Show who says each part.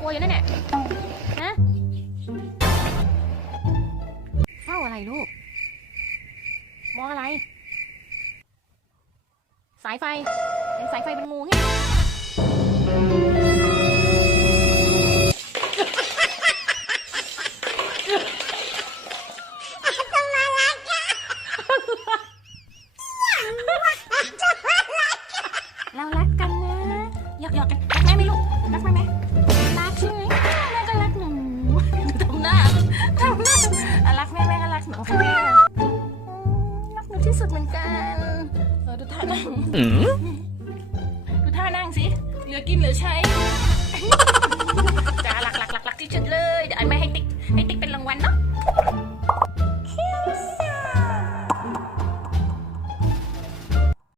Speaker 1: กลัวอยู่นั่นแหละฮะเฝ้าอะไรลูก มองอะไร สายไฟเห็นสายไฟเป็นงูไงเรารักกันนะหยอกหยอกกันรักแม่ไหมลูกรักแม่ไหม ที่สุดเหมือนกันเออดูท่านั่ง ดูท่านั่งสิ เหลือกินเหลือใช้